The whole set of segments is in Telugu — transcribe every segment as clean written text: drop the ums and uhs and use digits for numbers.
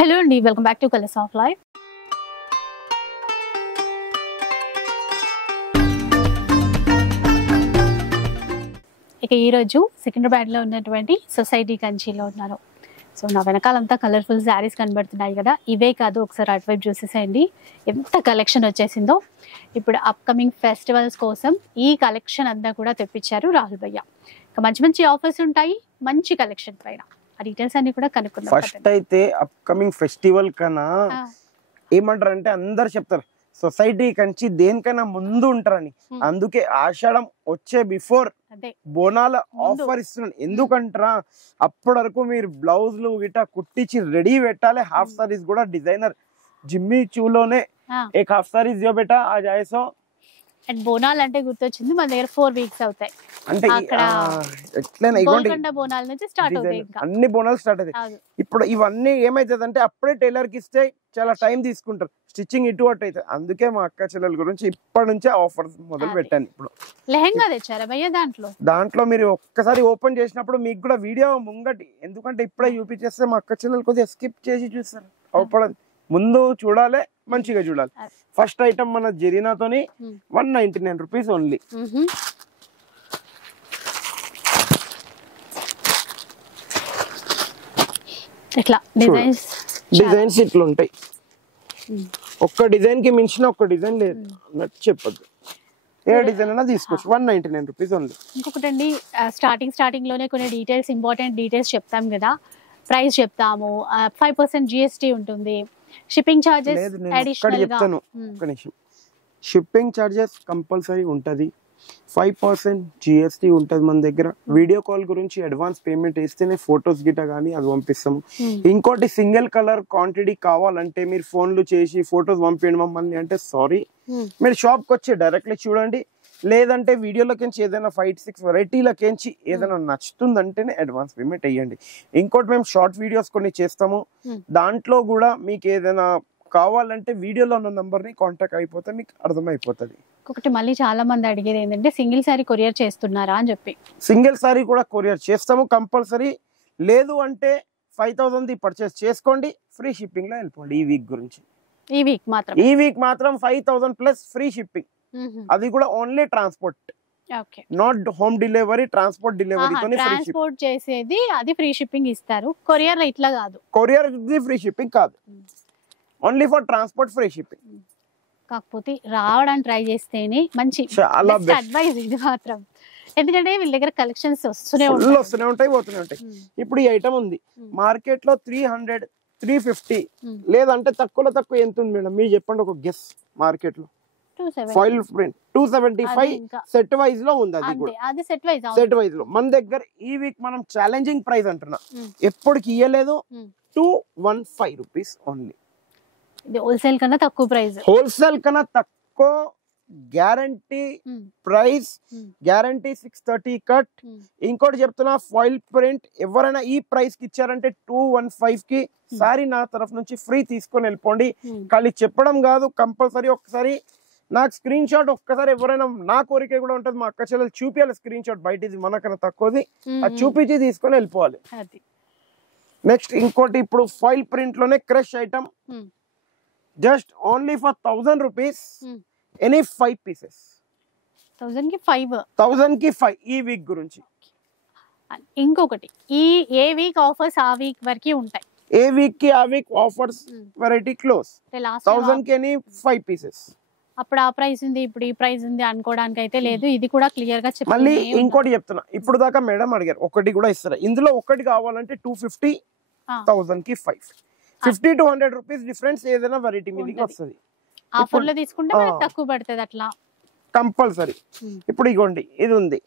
హలో అండి, welcome back to colours of life. ఇక ఈరోజు సికింద్రాబాద్లో ఉన్నటువంటి సొసైటీ కంచిలో ఉన్నాను. సో నా వెనకాలంతా కలర్ఫుల్ శారీస్ కనబడుతున్నాయి కదా, ఇవే కాదు ఒకసారి అటువైపు చూసేసేయండి ఎంత కలెక్షన్ వచ్చేసిందో. ఇప్పుడు అప్కమింగ్ ఫెస్టివల్స్ కోసం ఈ కలెక్షన్ అంతా కూడా తెప్పించారు రాహుల్ భయ్య. ఇక మంచి మంచి ఆఫర్స్ ఉంటాయి, మంచి కలెక్షన్ పైన ఆ డీటెయిల్స్ అన్ని కూడా కనుక్కుందాం. ఫస్ట్ అయితే అప్కమింగ్ ఫెస్టివల్ కన్నా ఏమంటారు అంటే అందరు చెప్తారు సొసైటీ కంచి దేనికైనా ముందు ఉంటారని, అందుకే ఆషాఢం వచ్చే బిఫోర్ బోనాల ఆఫర్ ఇస్తున్నాను. ఎందుకంటారా అప్పటి వరకు మీరు బ్లౌజ్లు గిట్ట కుట్టించి రెడీ పెట్టాలి. హాఫ్ సారీస్ కూడా డిజైనర్ జిమ్మి చూలోనే एक हाफ सारी दियो बेटा आज आए सो. అండ్ బోనాలు అంటే గుర్తొచ్చింది, మన దగ్గర 4 వీక్స్ అవుతాయి. అంటే గోల్కొండ బోనాల నుంచి స్టార్ట్ అవుతాయి, అన్ని బోనాలు స్టార్ట్ అవుతాయి. ఇప్పుడు ఇవన్నీ ఏమైతుంది అంటే అప్పుడే టైలర్ కి ఇస్తే చాలా టైం తీసుకుంటారు, స్టిచ్చింగ్ ఇటు అటు అవుతుంది. అందుకే మా అక్క చెల్లెల గురించి ఇప్పటి నుంచే ఆఫర్స్ మొదలు పెట్టాను. ఇప్పుడు లెహంగా తెచ్చారా భయ్య? దాంట్లో మీరు ఒక్కసారి ఓపెన్ చేసినప్పుడు మీకు కూడా వీడియో ముంగటి, ఎందుకంటే ఇప్పుడే చూపించేస్తే మా అక్క చెల్లెలు కొద్దిగా స్కిప్ చేసి చూస్తారు. అవపడదు, ముందు చూడాలి, మంచిగా చూడాలి. ఫస్ట్ ఐటమ్ మన జెరీనాతోని 199 రూపీస్ ఓన్లీ. డిజైన్స్ ఇట్లా ఉంటాయి, ఒక్క డిజైన్ కి మించిన ఒక్క డిజైన్ లేదు అన్నట్టు చెప్పద్దు. ఏ డిజైన్ అయినా తీసుకోవచ్చు. 199 రూపీస్ ఓన్లీ. ఇంకొకటండి, స్టార్టింగ్ లోనే కొన్ని డీటెయిల్స్, ఇంపార్టెంట్ డీటెయిల్స్ చెప్తాం కదా. ప్రైస్ చెప్తాము, 5% GST ఉంటుంది, షిప్పింగ్ చార్జెస్ అడిషనల్ గా. షిప్పింగ్ చార్జెస్ కంపల్సరీ ఉంటది, 5% GST ఉంటది మన దగ్గర. వీడియో కాల్ గురించి అడ్వాన్స్ పేమెంట్ వేస్తేనే ఫొటోస్ గిట గానీ అది పంపిస్తాము. ఇంకోటి సింగిల్ కలర్ క్వాంటిటీ కావాలంటే మీరు ఫోన్లు చేసి ఫొటోస్ పంపించండి మమ్మల్ని అంటే సారీ, మీరు షాప్ కి వచ్చి డైరెక్ట్లీ చూడండి. లేదంటే వీడియోలకించి ఏదైనా 5-6 వెరైటీలకించి ఏదైనా నచ్చుతుందంటేనే అడ్వాన్స్ పేమెంట్ వేయండి. ఇంకోటి మేము షార్ట్ వీడియోస్ కొన్ని చేస్తాము, దాంట్లో కూడా మీకు ఏదైనా కావాలంటే వీడియోలో ఉన్న నంబర్ ని కాంటాక్ట్ అయిపోతే మీకు అర్థమైపోతుంది. ఒకటి మళ్ళీ చాలా మంది అడిగేది ఏంటంటే సింగిల్ సారీ కొరియర్ చేస్తున్నారా అని చెప్పి. సింగిల్ సారీ కూడా కొరియర్ చేస్తాము కంపల్సరీ. లేదు అంటే 5000 పర్చేస్ చేసుకోండి, ఫ్రీ షిప్పింగ్ లో వెళ్ళిపోండి. ఈ వీక్ మాత్రం 5000 ప్లస్ ఫ్రీ షిప్పింగ్. అది కూడా only transport, not home delivery. Transport delivery transport చేసేది అది ఫ్రీ షిప్పింగ్ ఇస్తారు. కొరియర్ ఇట్లా కాదు, కొరియర్ ఫ్రీ షిప్పింగ్ కాదు, only for transport free shipping. కాకపోతే రావడానికి ట్రై చేస్తేనే మంచి అడ్వైస్ ఇది మాత్రం. ఎందుకంటే వీళ్ళ దగ్గర కలెక్షన్స్ వస్తూనే ఉంటాయి, పోతూనే ఉంటాయి. ఇప్పుడు ఈ ఐటమ్ ఉంది మార్కెట్ లో 300, 350, లేదంటే తక్కువ ఎంత ఉంది మేడం మీరు చెప్పండి ఒక గెస్. మార్కెట్ లో ఫాయిల్ ప్రింట్ 275 సెట్ వైజ్ లో ఉంది. అది కూడా సెట్ వైజ్ లో మన దగ్గర ఈ వీక్ మనం ఛాలెంజింగ్ ప్రైస్ అంటున్నా, ఎప్పటికి ఇయ్యలేదు. 215 రూపీస్ ఓన్లీ. హోల్సేల్ కన్నా తక్కువ ప్రైస్, హోల్సేల్ కన్నా తక్కువ గ్యారంటీ ప్రైస్, గ్యారంటీ 630 కట్. ఇంకోటి చెప్తున్నా, ఫాయిల్ ప్రింట్ ఎవరైనా ఈ ప్రైస్ కి ఇచ్చారంటే 215 కి సారీ నా తరఫు నుంచి ఫ్రీ తీసుకొని వెళ్ళిపోండి. ఖాళీ చెప్పడం కాదు, కంపల్సరీ ఒకసారి నాకు స్క్రీన్ షాట్ ఒక్కసారి ఎవరైనా, నా కోరిక కూడా ఉంటుంది మా అక్క చెల్లెలు చూపించాలి స్క్రీన్ షాట్, బయట ఇది మనకన్నా తక్కువది అది చూపించి తీసుకొని వెళ్ళిపోవాలి. నెక్స్ట్ ఇంకోటి, ఇప్పుడు ఫాయిల్ ప్రింట్ లోనే crush item, just only for 1000 rupees, any 5 pieces. 1000 కి 5 ఈ వీక్ గురించి. ఇంకొకటి, ఈ ఏ వీక్ ఆఫర్స్ ఆ వీక్ వరకు ఉంటాయి. ఏ వీక్ కి ఆ వీక్ ఆఫర్స్ వెరైటీ క్లోజ్. 1000 కి ఎనీ 5 పీసెస్. అప్పుడు ఆ ప్రైస్ ఉంది, ఇప్పుడు ఈ ప్రైస్ ఉంది అనుకోవడానికి అయితే లేదు. ఇది కూడా క్లియర్ గా చెప్పాలి. మళ్ళీ ఇంకోటి చెప్తున్నా, ఇప్పుడు దాకా మేడం అడిగారు ఒకటి కూడా ఇస్తారా, ఇందులో ఒకటి కావాలంటే 250, 1000 కి 5, 50 to 100 రూపీస్ డిఫరెన్స్ ఏదైనా వెరైటీ మీదకి వస్తుంది. ఆఫర్ లో తీసుకుంటే తక్కువ పడుతుంది అట్లా కంపల్సరీ. ఇప్పుడు ఇగోండి ఇది ఉంది,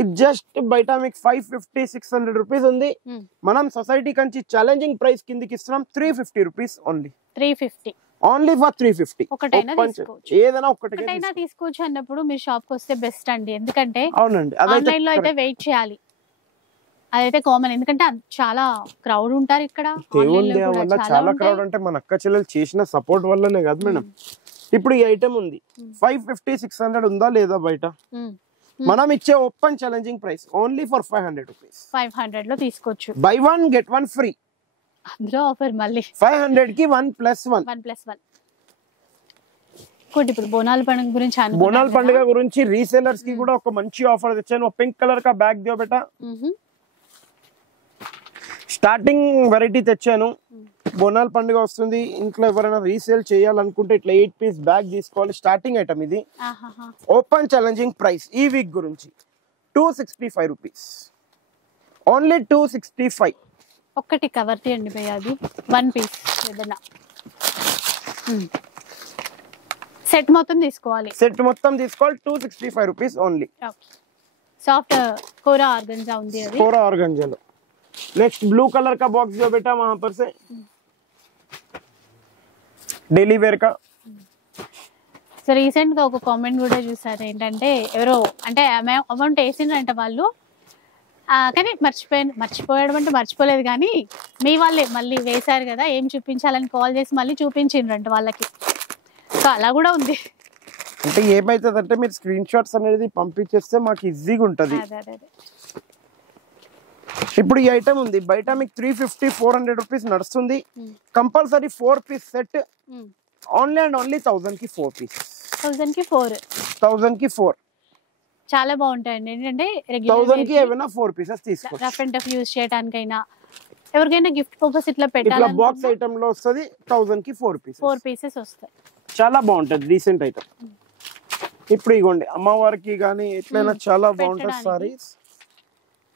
ఇది జస్ట్ బయట మీకు 550, 600 రూపీస్ ఉంది. మనం సొసైటీ కంచి ఛాలెంజింగ్ ప్రైస్ కిందకి ఇస్తున్నాం 350 రూపీస్ ఓన్లీ. 350 only for 350. ఏదైనా ఒకటైనా తీసుకోవచ్చు అన్నప్పుడు మీరు షాప్ కి వస్తే బెస్ట్ అండి. ఎందుకంటే ఆన్లైన్ లో అయితే వెయిట్ చేయాలి, అదైతే కామన్. ఎందుకంటే చాలా క్రౌడ్ ఉంటారు ఇక్కడ. చాలా క్రౌడ్ అంటే మన అక్క చెల్లెలు చేసిన సపోర్ట్ వల్లనే కాదు మేడం. ఇప్పుడు ఈ ఐటమ్ ఉంది 550, 600 ఉందా లేదా బయట? మనం ఇచ్చే open challenging price only for 500 rupees. 500 లో తీసుకోవచ్చు. By 1 get 1 free. అందులో ఆఫర్ మళ్ళీ 500 కి 1+1. 1+1. ఇంకోటి ఇప్పుడు బోనాల పండుగ గురించి బోనాల పండుగ గురించి రీసేలర్స్ కి కూడా ఒక మంచి ఆఫర్ తెచ్చాను. పింక్ కలర్ కా బ్యాగ్ దియో బేటా. స్టార్టింగ్ వెరైటీ తెచ్చాను. బోనాల పండుగ వస్తుంది, ఇంట్లో ఎవరైనా రీసేల్ చేయాలనుకుంటే ఇట్లా 8 పీస్ బ్యాగ్ తీసుకోవాలి. స్టార్టింగ్ ఐటమ్ ఇది. ఓపెన్ ఛాలెంజింగ్ ప్రైస్ ఈ వీక్ గురించి 265 రూపీస్. ఓన్లీ 265. ఒక్కటి కవర్ తీయండి భయ్య, అది 1 పీస్ ఏదైనా. సెట్ మొత్తం తీసుకోవాలి. సెట్ మొత్తం తీసుకోవాలి. 265 రూపీస్ ఓన్లీ. సాఫ్ట్ కోరా ఆర్గంజా ఉంది అది. కోరా ఆర్గంజాలో नेक्स्ट ब्लू कलर का बॉक्स जो बेटा वहां पर से डेली वेयर का. సో రీసెంట్ గా ఒక కామెంట్ కూడా చూసారు, ఏంటంటే ఎవరో అంటే అమౌంట్ వేసిండ్రంట వాళ్ళు, కానీ మర్చిపోయడం అంటే మర్చిపోలేదు, కానీ మీ వాళ్ళే మళ్ళీ వేశారు కదా, ఏం చూపించాలని కాల్ చేసి మళ్ళీ చూపించిండ్రంట వాళ్ళకి. సో అలా కూడా ఉంది. అంటే ఏమైతుందంటే మీరు స్క్రీన్ షాట్స్ అనేది పంపించేస్తే మాకు ఈజీగా ఉంటది. ఇప్పుడు ఈ ఐటమ్ ఉంది బయట మీకు 350-400 రూపీస్ నడుస్తుంది. Compulsory 4 piece set. Only and only 1000 కి 4 పీస్. 1000 కి 4 చాలా బాగుంటాయండి. ఏంటంటే 1000 కి ఏమైనా 4 పీసెస్ తీసుకోవచ్చు. రఫ్ అండ్ టఫ్ యూజ్ చేయడానికైనా, ఎవరికైనా గిఫ్ట్ పర్పస్ ఇట్లా పెట్టాలి. ఇట్లా బాక్స్ ఐటమ్ లో వస్తది. 1000 కి 4 పీసెస్ వస్తాయి. చాలా బాగుంటది, డీసెంట్ ఐటమ్. ఇప్పుడు ఇగోండి అమ్మవారికి గానీ ఎట్లైనా చాలా బాగుంటది సారీస్.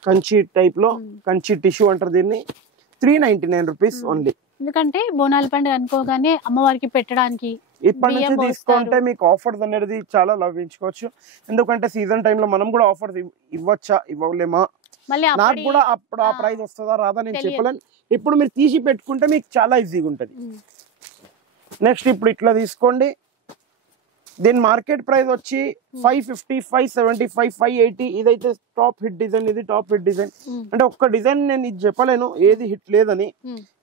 కంచి టైప్ లో, కంచి టిష్యూ అంటారు దీన్ని. 399 రూపీస్ ఓన్లీ. ఎందుకంటే బోనాల పండుగ అనుకోగానే అమ్మవారికి పెట్టడానికి ఇప్పటి నుంచి తీసుకుంటే మీకు ఆఫర్స్ అనేది చాలా లభించుకోవచ్చు. ఎందుకంటే సీజన్ టైమ్ లో మనం కూడా ఆఫర్స్ ఇవ్వచ్చా ఇవ్వలేమా, నాకు కూడా అప్పుడు ఆ ప్రైస్ వస్తుందా రాదా నేను చెప్పలేను. ఇప్పుడు మీరు తీసి పెట్టుకుంటే మీకు చాలా ఈజీగా ఉంటది. నెక్స్ట్ ఇప్పుడు ఇట్లా తీసుకోండి. దీని మార్కెట్ ప్రైస్ వచ్చి 550, 575, 580. ఇదైతే టాప్ హిట్ డిజైన్. ఇది టాప్ హిట్ డిజైన్. అంటే ఒక్క డిజైన్ నేను ఇది చెప్పలేను ఏది హిట్ లేదని,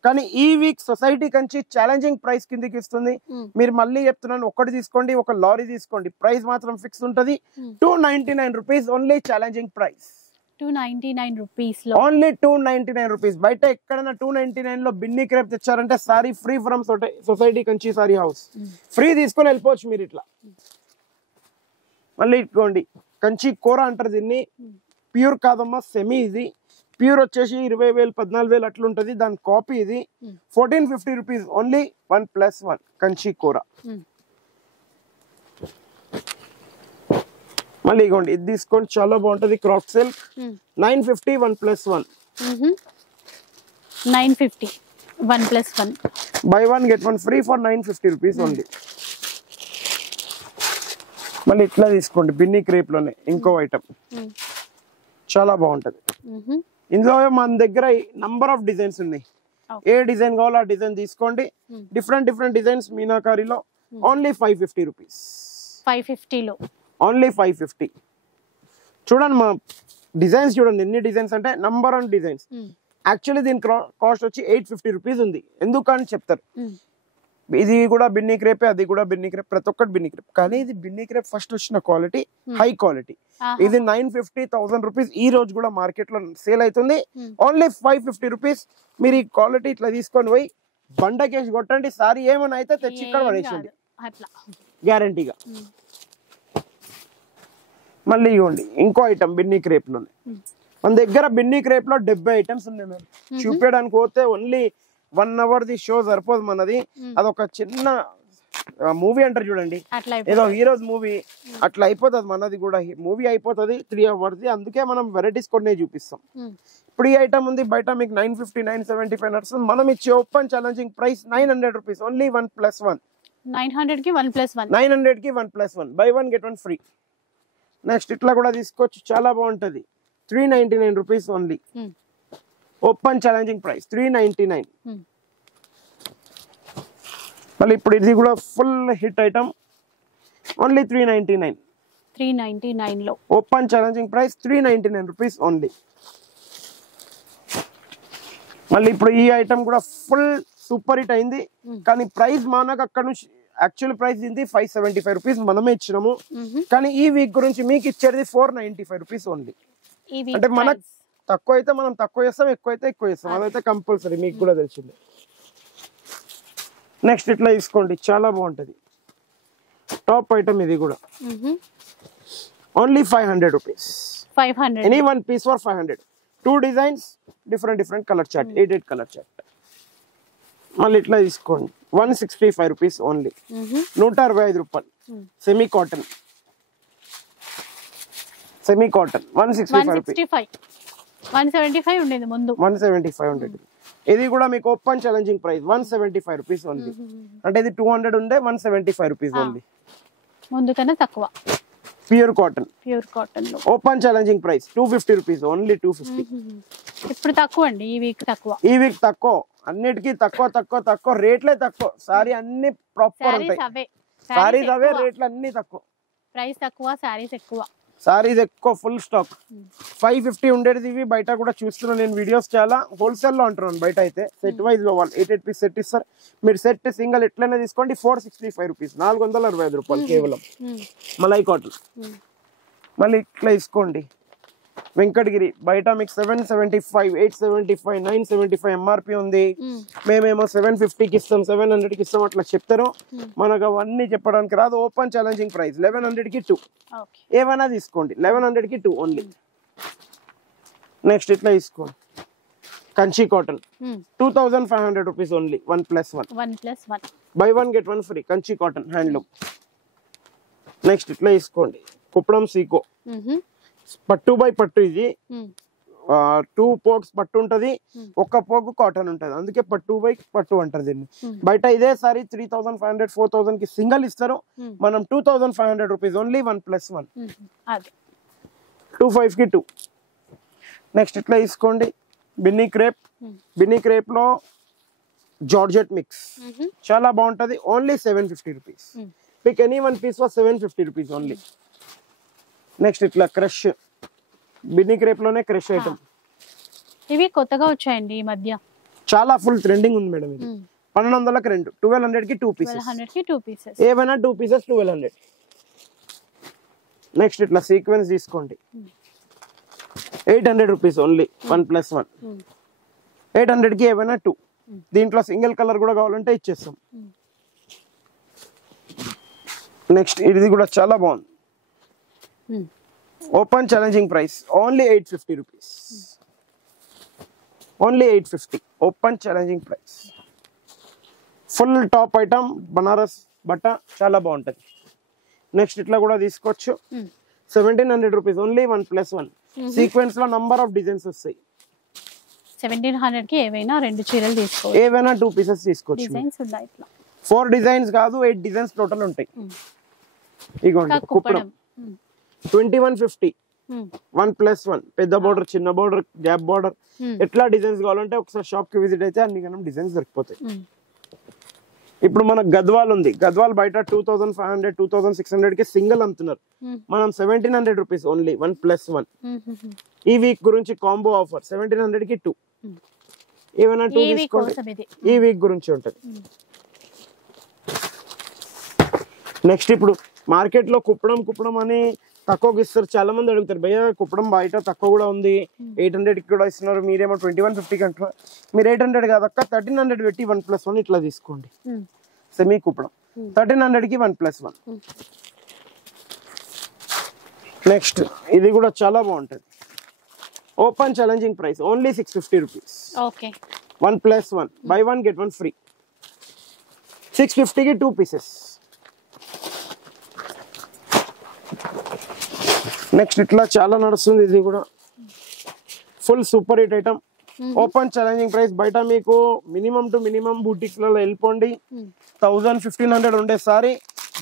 కానీ ఈ week society Kanchi challenging price కిందకి ఇస్తుంది. మీరు మళ్ళీ చెప్తున్నాను, ఒకటి తీసుకోండి, ఒక లారీ తీసుకోండి, ప్రైస్ మాత్రం ఫిక్స్ ఉంటది. 299 rupees only. Challenging price 299 rupees లో ఓన్లీ. 299 రూపీస్. బయట ఎక్కడైనా 299 లో బిన్ని క్రేప్ తెచ్చారంటే sari free from society Kanchi sari house. Free తీసుకొని వెళ్ళిపోవచ్చు మీరు ఇట్లా. మళ్ళీ ఇట్కోండి కంచి కోరా అంటారు దీన్ని. ప్యూర్ కాదమ్మా, సెమీ. ఇది ప్యూర్ వచ్చేసి 20,000 14,000 అట్లుంటది. దాని కాపీ ఇది. 1450 రూపీస్ ఓన్లీ. 1+1 కంచి కోరా. మళ్ళీ ఇగోండి ఇది తీసుకోండి, చాలా బాగుంటది. Craft silk 950 1+1. 950 1+1. Buy 1 get 1 free for 950 rupees only. మళ్ళీ ఇట్లా తీసుకోండి బిన్నీ క్రేప్ లోనే ఇంకో ఐటమ్, చాలా బాగుంటది. ఇందులో మన దగ్గర నంబర్ ఆఫ్ డిజైన్స్ ఉన్నాయి. ఏ డిజైన్ కావాలో ఆ డిజైన్ తీసుకోండి. డిఫరెంట్ డిజైన్స్ మీనాకారీలో. Only 550 rupees. 550 లో ఓన్లీ 550. చూడండి మా డిజైన్స్ చూడండి, ఎన్ని డిజైన్స్ అంటే నంబర్ ఆన్ డిజైన్స్. యాక్చువల్లీ దీని కాస్ట్ వచ్చి 850 రూపీస్ ఉంది. ఎందుకని చెప్తారు, ఇది కూడా బిన్నీ క్రేపే, అది కూడా బిన్నీ క్రేప్, ప్రతి ఒక్కటి బిన్నీ క్రేప్. కానీ ఇది బిన్నీ క్రేప్ ఫస్ట్ వచ్చిన క్వాలిటీ, హై క్వాలిటీ. ఇది 950,000 రూపీస్ ఈ రోజు కూడా మార్కెట్ లో సేల్ అవుతుంది. Only 550 rupees. మీరు ఈ క్వాలిటీ ఇట్లా తీసుకొని పోయి బండకేసి కొట్టండి, సారీ ఏమైనా అయితే తెచ్చి ఇక్కడ పడేసింది గ్యారంటీగా. మళ్ళీ ఇవ్వండి ఇంకో ఐటమ్ బిన్నీ క్రేప్ లోనే. మన దగ్గర బిన్నీ క్రేప్ లో 70 ఐటమ్స్ ఉన్నాయి మేము. చూపించడానికి పోతే ఓన్లీ 1 అవర్ ది షో సరిపోదు మనది. అదొక చిన్న మూవీ అంటారు చూడండి, ఏదో హీరోస్ మూవీ అట్లా అయిపోతుంది. మనది కూడా మూవీ అయిపోతుంది 3 అవర్స్. అందుకే మనం వెరైటీస్ కొన్ని చూపిస్తాం. ఇప్పుడు ఈ ఐటమ్ ఉంది బయట మీకు 950 975 నడుస్తుంది. మనం ఇచ్చే open challenging price 900 rupees only. 1+1. 900 కి 1+1. 900 కి 1+1. Buy 1 get 1 free. నెక్స్ట్ ఇట్లా కూడా తీసుకోవచ్చు, చాలా బాగుంటది. 399 rupees only. Open challenging price 399. మళ్ళీ ఇప్పుడు ఇది కూడా ఫుల్ హిట్ ఐటమ్. ఓన్లీ 399. 399 లో open challenging price 399 rupees only. మళ్ళీ ఇప్పుడు ఈ ఐటమ్ కూడా ఫుల్ సూపర్ హిట్ అయింది. కానీ ప్రైస్ మనకు అక్కడ నుంచి యాక్చువల్ ప్రైస్ ఇది 575 రూపీస్ మనమే ఇచ్చినాము. కానీ ఈ వీక్ గురించి మీకు ఇచ్చేది 495 రూపీస్ ఓన్లీ. అంటే మనకు తక్కువ అయితే మనం తక్కువ చేస్తాం, ఎక్కువ అయితే ఎక్కువ చేస్తాం, అదైతే కంపల్సరీ మీకు కూడా తెలిసింది. నెక్స్ట్ ఇట్లా తీసుకోండి, చాలా బాగుంటది టాప్ ఐటమ్ ఇది కూడా. Only 500 rupees. 500. Any one piece for 500. 2 designs, different colour chart, 8 colour chart. మళ్ళీ ఇట్లా తీసుకోండి 165 రూపీస్ ఓన్లీ. 165 రూపాయలు. Semi cotton 165 rupees. 175 ఉండేది ముందు. 175 ఉండేది. ఇది కూడా మీకు open challenging price 175 rupees only. అంటే ఇది 200 ఉండే 175 రూపీస్ ఓన్లీ. ముందు కన్నా తక్కువ. ప్యూర్ కాటన్ లో open challenging price 250 rupees only. 250. ఇప్పుడు తక్కువ అండి, ఈ వీక్ తక్కువ. అన్నిటికీ తక్కువ రేట్లే తక్కువ. సారీ అన్ని ప్రాపర్ ఉంటాయి. సారీస్ అవే, రేట్లు అన్ని తక్కువ. ప్రైస్ తక్కువ, సారీస్ ఎక్కువ. సారీస్ ఎక్కువ, ఫుల్ స్టాక్. 550 ఉండేది ఇవి. బయట కూడా చూస్తున్నాను నేను వీడియోస్, చాలా హోల్సేల్ లో అంటున్నాను. బయట అయితే సెట్ వైజ్ లో వాళ్ళు 8 పీస్ సెట్ ఇస్తారు. మీరు సెట్ సింగిల్ ఎట్లయినా తీసుకోండి. 465 రూపీస్, 465 రూపాయలు కేవలం. మలై కాటన్. మళ్ళీ ఇట్లా తీసుకోండి వెంకటగిరి. బయట మీకు 775, 875, 975 ఎంఆర్పి ఉంది. మేమేమో 750కి ఇస్తాం, 700కి ఇస్తాం అట్లా చెప్తారు. మనకు అవన్నీ చెప్పడానికి రాదు. ఓపెన్ ఛాలెంజింగ్ ప్రైస్ 1100కి 2. ఏమైనా తీసుకోండి, 1100కి 2 ఓన్లీ. నెక్స్ట్ ఇట్లా తీసుకోండి Kanchi cotton 2500 rupees only. 1+1. Buy 1 get 1 free. Kanchi cotton handloom. Next ఇట్లా తీసుకోండి కుప్పడం సీకో. పట్టు బై పట్టు. ఇది 2 పోక్స్ పట్టు ఉంటది, ఒక్క పోగు కాటన్ ఉంటది, అందుకే పట్టు బై పట్టు అంటారు దీన్ని. బయట ఇదే సారీ 3500, 4000 కి సింగిల్ ఇస్తారు. మనం 2500 రూపీస్ ఓన్లీ. 1+1. 25 కి 2. నెక్స్ట్ ఇట్లా తీసుకోండి బిన్నీ క్రేప్ లో జార్జెట్ మిక్స్, చాలా బాగుంటది. Only 750 rupees. Pick any one piece for 750 rupees only. Next ఇట్లా క్రష్, బిన్నీ క్రేప్ లోనే క్రష్ ఐటమ్. ఇవి కొత్తగా వచ్చాయండి ఈ మధ్య, చాలా ఫుల్ ట్రెండింగ్ ఉంది మేడం. ఇది 1200కి 2, 1200కి 2 పీసెస్. ఏవైనా 2 పీసెస్ 1200. నెక్స్ట్ ఇట్లా సీక్వెన్స్ తీసుకోండి 800 రూపీస్ ఓన్లీ. 1+1. 800కి ఏవైనా 2. దీంట్లో సింగిల్ కలర్ కూడా కావాలంటే ఇచ్చేస్తాం. నెక్స్ట్ ఇది కూడా చాలా బాగుంది. Open challenging price only 850 rupees. Only 850 open challenging price. Full top item Banaras బట్ట, చాలా బాగుంటది. నెక్స్ట్ ఇట్లా కూడా తీసుకోవచ్చు 1700 రూపీస్ ఓన్లీ. 1+1. సీక్వెన్స్ లో నంబర్ ఆఫ్ డిజైన్స్ వస్తాయి. 1700కి ఏవైనా 2 చీరలు తీసుకోవచ్చు, ఏవైనా 2 పీసెస్ తీసుకోవచ్చు. డిజైన్స్ ఉన్నాయి ఇట్లా 4 డిజైన్స్ కాదు, 8 డిజైన్స్ టోటల్ ఉంటాయి. ఇగోండి కుప్పడం 2150. 1+1. పెద్ద బోర్డర్, చిన్న బోర్డర్, గ్యాప్ బోర్డర్, ఎట్లా డిజైన్స్ కావాలంటే ఒకసారి షాప్ కి విజిట్ అయితే అన్ని గణం డిజైన్స్ దొరికిపోతాయి. ఇప్పుడు మనకు గద్వాల్ ఉంది. గద్వాల్ బయట 2500, 2600 కి సింగిల్ అమ్ముతున్నారు. మనం 1700 రూపీస్ ఓన్లీ. 1+1. ఈ వీక్ గురించి కాంబో ఆఫర్ 1700కి 2. ఏమైనా 2 తీసుకోండి. ఈ వీక్ గురించి ఉంటది. నెక్స్ట్ ఇప్పుడు మార్కెట్ లో కుప్పడం అని తక్కువకి ఇస్తారు. చాలా మంది అడుగుతారు, భయ్య కుప్పడం బయట తక్కువ కూడా ఉంది, 800కి కూడా ఇస్తున్నారు, మీరేమో 2150కి అంటున్నారు. మీరు 800 కాదక్క 1300 పెట్టి 1+1 ఇట్లా తీసుకోండి. సెమీ కుప్పడం 1300కి 1+1. నెక్స్ట్ ఇది కూడా చాలా బాగుంటది. Open challenging price only 650 rupees. 1+1. Buy 1 get 1 free. 650కి 2 పీసెస్. నెక్స్ట్ ఇట్లా చాలా నడుస్తుంది. ఇది కూడా full super hit item. Open challenging price. బయట మీకు మినిమం టు మినిమం బూటిక్స్ లలో వెళ్ళిపోండి 1000-1500 ఉండే sorry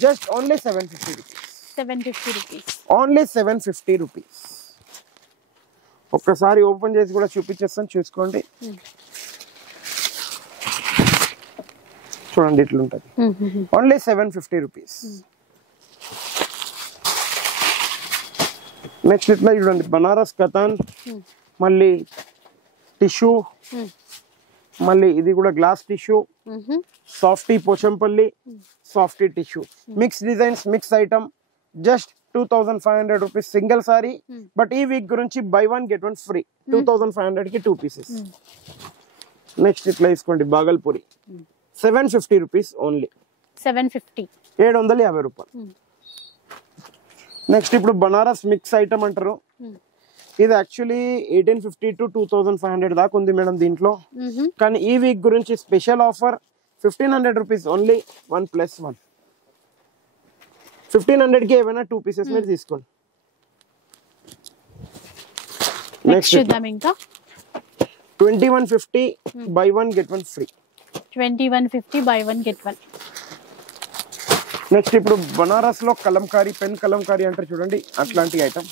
just only 750 rupees. Only 750 rupees. ఒక్కసారి ఓపెన్ చేసి కూడా చూపించేస్తాను, చూసుకోండి. చూడండి ఇట్లుంటది. Only 750 rupees. నెక్స్ట్ ఇట్లా చూడండి బనారస్ కథాన్, మళ్ళీ టిష్యూ, మళ్ళీ ఇది కూడా glass tissue, softy Pochampally, softy tissue, mix designs, mix item. Just 2500 rupees single sari. But ఈ వీక్ గురించి బై 1 get 1 ఫ్రీ 2500 కి 2 పీసెస్. నెక్స్ట్ ఇట్లా తీసుకోండి బాగల్పూరి 750 రూపీస్ ఓన్లీ. 750 750 రూపాయలు. నెక్స్ట్ ఇప్పుడు బనారస్ మిక్స్ ఐటమ్ అంటారు. ఇది యాక్చువల్లీ 1850 to 2500 దాకా ఉంది మేడం దీంట్లో. కానీ ఈ వీక్ గురించి స్పెషల్ ఆఫర్ 1500 రూపీస్ ఓన్లీ 1+1. 1500 కి ఏమైనా 2 పీసెస్ మీరు తీసుకోండి. నెక్స్ట్ చూద్దాం ఇంకా 2150 by 1 get 1 free. 2150 by 1 get 1. Next ఇప్పుడు బనారస్ లో కలంకారీ పెన్ కలంకారీ అంటారు చూడండి అట్లాంటి ఐటమ్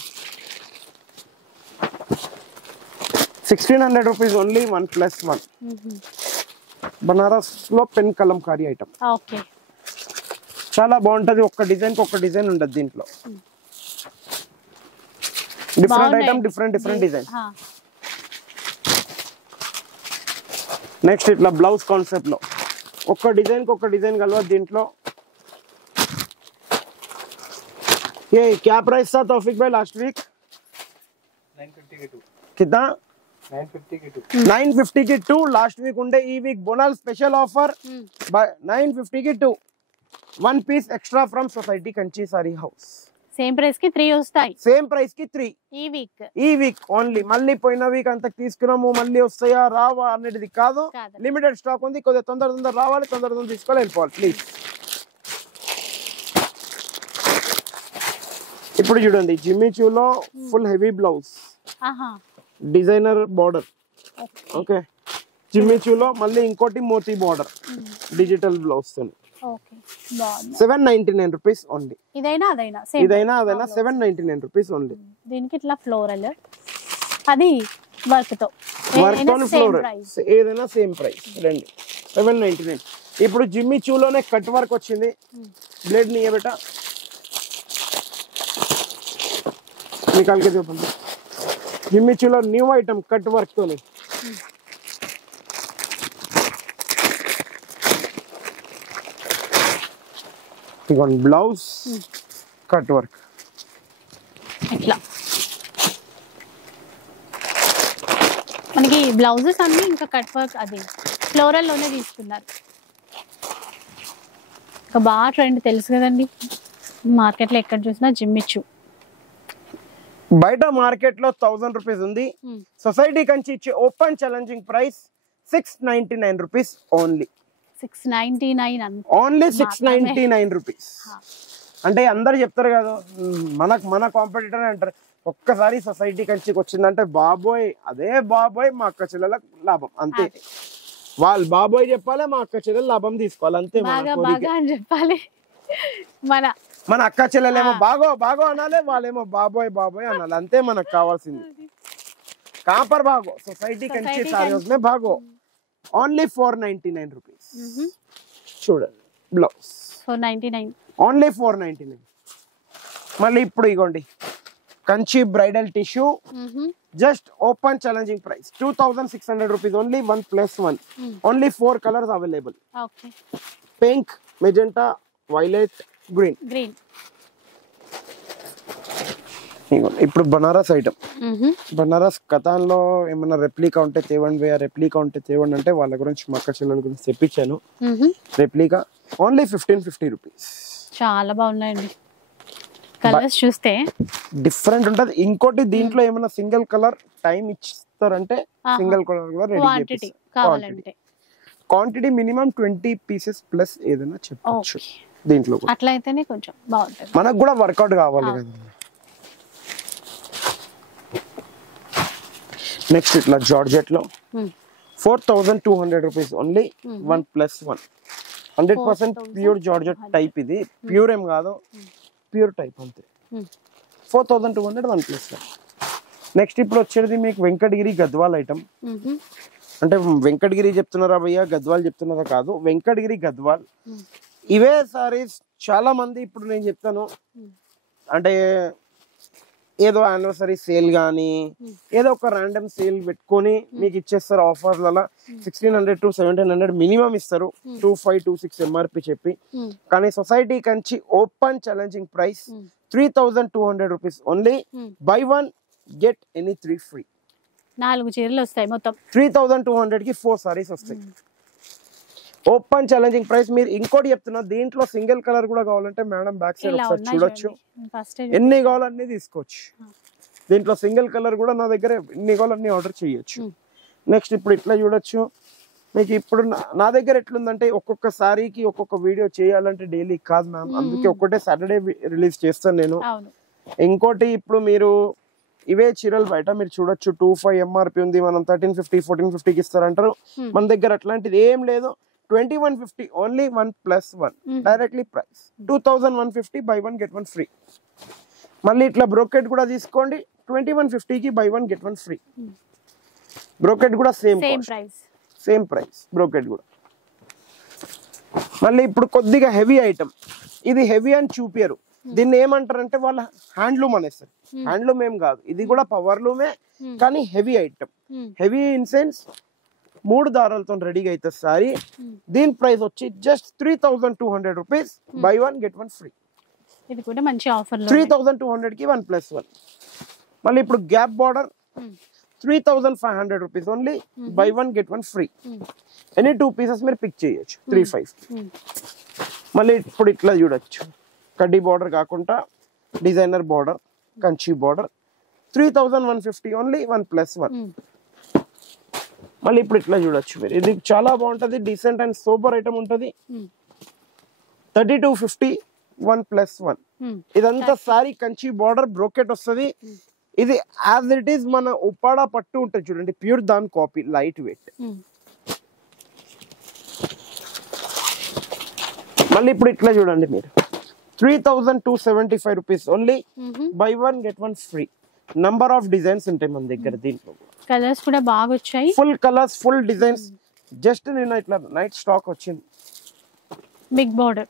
1600 రూపీస్ ఓన్లీ 1+1. బనారస్ లో పెన్ కలంకారీ ఐటమ్ ఓకే చాలా బాగుంటది. ఒక్క డిజైన్ కి ఒక్క డిజైన్ ఉండదు దీంట్లో. Different item different design. Next ఇట్లా బ్లౌజ్ కాన్సెప్ట్ లో ఒక్క డిజైన్ కి ఒక్క డిజైన్ కలవదు దీంట్లో. ये क्या प्राइस था तौफिक भाई लास्ट वीक? 950 के 2. कितना? 950 के 2. 950 की 2 लास्ट वीक ఉండే. ఈ వీక్ బోనల్ స్పెషల్ ఆఫర్ 950 की 2 1 piece extra from society Kanchi sari house. Same price కి 3 వస్తాయి. సేమ్ ప్రైస్ కి 3 ఈ వీక్ ఓన్లీ. మళ్ళీ పోయిన వీక్ అంత తీసుకున్నాము మళ్ళీ వస్తాయా రావా అనేది కాదు. లిమిటెడ్ స్టాక్ ఉంది. కొద్దిగా తొందర రావాలి తొందర తీసుకోవాలి వెళ్ళిపోవాలి ప్లీజ్. ఇప్పుడు చూడండి జిమ్మి చూలో full heavy blouse designer border. Okay Jimmy చూలో మళ్ళీ ఇంకోటి మోతీ బార్డర్ డిజిటల్ బ్లౌజ్ తో 799 రూపీస్ ఓన్లీ. ఇదైనా 799 రూపీస్ ఓన్లీ. దీనికి ఇట్లా ఫ్లోరల్ అది వర్క్ తో ఫ్లోరల్ ఏదైనా సేమ్ ప్రైస్ రండి 799. ఇప్పుడు జిమ్మి చూలోనే కట్ వర్క్ వచ్చింది. బ్లేడ్ నీ బేటా निकाल के दो बंदे. जिम्मी चूलो न्यू आइटम कट वर्क तो नहीं. ब्लाउज कट वर्क ఇట్లా మనకి బ్లౌజెస్ అన్ని ఇంకా కట్ వర్క్ అది ఫ్లోరల్ లోనే తీసుకున్నారు. ఇంకా బాగా ట్రెండ్ తెలుసు కదండి మార్కెట్ లో ఎక్కడ చూసినా జిమ్మిచ్చు. బయట మార్కెట్ లో 1000 రూపీస్ ఉంది. సొసైటీ కంచి ఇచ్చే open challenging price 699 rupees only. 699 only 699 rupees. అంటే అందరు చెప్తారు కదా మన కాంపిటీటర్ అంటారు. ఒక్కసారి సొసైటీ కంచికి వచ్చిందంటే బాబోయ్ అదే బాబోయ్ మా అక్క చెల్లెలకు లాభం అంతే. వాళ్ళు బాబోయ్ చెప్పాలి మా అక్క చెల్లెలు లాభం తీసుకోవాలి అంతే. చెప్పాలి మన అక్క చెల్లెలేమో బాగో అనాలి వాళ్ళేమో బాబోయ్ అనాలి అంతే మనకు కావాల్సింది. కాపర్ బాగో సొసైటీ కంచి సారీస్ మే బాగో ఓన్లీ 499 రూపీస్. చూడండి బ్లౌజ్ 499 ఓన్లీ 499. మళ్ళీ ఇప్పుడు ఇగోండి Kanchi bridal tissue just open challenging price 2600 rupees only 1+1. Only 4 colours available. Pink magenta violet green. ఇప్పుడు బనారస్ ఐటమ్ బనారస్ కథాన్ లో ఏమన్నా రెప్లికా ఉంటే తేవండి రెప్లికా ఉంటే తేవండి అంటే వాళ్ళ గురించి మా అక్క చెల్లెల గురించి తెప్పించాను. Replica only 1550 rupees. చాలా బాగున్నాయండి కలర్స్ చూస్తే డిఫరెంట్ ఉంటది. ఇంకోటి దీంట్లో ఏమన్నా సింగిల్ కలర్ టైం ఇస్తారంటే సింగిల్ కలర్ కూడా రెడీ కావాలంటే క్వాంటిటీ మినిమం 20 పీసెస్ ప్లస్ ఏదైనా చెప్పొచ్చు దీంట్లో. అట్లయితేనే కొంచెం బాగుంటుంది. మనకు కూడా వర్కౌట్ కావాలి కదా. నెక్స్ట్ ఇట్లా జార్జెట్ లో 4200 rupees only 1+1. 100% pure georgette type. ఇది ప్యూర్ ఏం కాదు ప్యూర్ టైప్ అంతే. 4200 1+1. నెక్స్ట్ ఇప్పుడు వచ్చేది మీకు వెంకటగిరి గద్వాల్ ఐటమ్. అంటే వెంకటగిరి చెప్తున్నారా భయ్యా గద్వాల్ చెప్తున్నారా కాదు వెంకటగిరి గద్వాల్. ఇవే సారీస్ చాలా మంది ఇప్పుడు నేను చెప్తాను అంటే ఏదో యానివర్సరీ సేల్ గానీ ఏదో ఒక ర్యాండమ్ సేల్ పెట్టుకొని మీకు ఇచ్చేస్తారు ఆఫర్లలో 1600 to 1700 మినిమం ఇస్తారు. 2526 ఎంఆర్పి చెప్పి. కానీ society Kanchi open challenging price 3200 rupees only. Buy one get any 3 free. 4 చీరలు వస్తాయి మొత్తం. 3200 కి 4 sarees వస్తాయి. Open challenging price. మీరు ఇంకోటి చెప్తున్నా, దీంట్లో సింగిల్ కలర్ కూడా కావాలంటే మేడం బ్యాక్ సైడ్ ఒకసారి చూడొచ్చు. ఎన్ని కావాలన్నీ తీసుకోవచ్చు. దీంట్లో సింగిల్ కలర్ కూడా నా దగ్గర ఎన్ని కావాలన్నీ ఆర్డర్ చేయొచ్చు. నెక్స్ట్ ఇప్పుడు ఇట్లా చూడొచ్చు. మీకు ఇప్పుడు నా దగ్గర ఎట్లుందంటే ఒక్కొక్క సారీకి ఒక్కొక్క వీడియో చేయాలంటే డైలీ కాదు మ్యామ్, అందుకే ఒక్కటే సాటర్డే రిలీజ్ చేస్తాను నేను. ఇంకోటి ఇప్పుడు మీరు ఇవే చీరలు బయట మీరు చూడొచ్చు 25 MRP ఉంది, మనం 1350 1450కి ఇస్తారంటారు. మన దగ్గర అట్లాంటిది ఏం లేదు. 2150 only 1+1 directly price. 2150 by 1 get 1 free. మళ్ళీ ఇట్లా బ్రోకెట్ కూడా తీసుకోండి. 2150కి బై 1 గెట్ 1 ఫ్రీ. బ్రోకెట్ కూడా సేమ్ ప్రైస్ బ్రోకెట్ కూడా. మళ్ళీ ఇప్పుడు కొద్దిగా హెవీ ఐటమ్. ఇది హెవీ అని చూపారు, దీన్ని ఏమంటారంటే వాళ్ళ హ్యాండ్లూమ్ అనేస్తారు. హ్యాండ్లూమ్ ఏం కాదు, ఇది కూడా పవర్లూమే కానీ heavy item. Heavy in sense 3 దారాలతో రెడీగా అవుతుంది సారీ. దీని ప్రైస్ వచ్చి just 3200 rupees. Buy 1 get 1 free. ఇది కూడా మంచి ఆఫర్. 3200కి 1+1. మళ్ళీ ఇప్పుడు gap border 3500 rupees only. Buy 1 get 1 free. Any 2 pieces మీరు పిక్ చేయొచ్చు 35. మళ్ళీ ఇప్పుడు ఇట్లా చూడొచ్చు, కడ్డీ బార్డర్ కాకుండా designer border, Kanchi border. 3150 only 1+1. మళ్ళీ ఇప్పుడు ఇట్లా చూడొచ్చు మీరు, ఇది చాలా బాగుంటది, డీసెంట్ అండ్ సూపర్ ఐటమ్ ఉంటది. 3250 1+1. ఇదంతా సారీ కంచి బార్డర్ బ్రోకెట్ వస్తుంది. ఇది యాజ్ ఇట్ ఈస్ మన ఉప్పాడ పట్టు ఉంటుంది చూడండి, ప్యూర్ దాని కాపీ, లైట్ వెయిట్. మళ్ళీ ఇప్పుడు ఇట్లా చూడండి మీరు, 3275 rupees only. Buy 1 get 1 free. Number of designs ఉంటాయి మన దగ్గర. దీంట్లో కలర్స్ కూడా బాగా వచ్చాయి, full colours, full designs. Just నేను ఇట్లా నైట్ స్టాక్ వచ్చింది. Big border.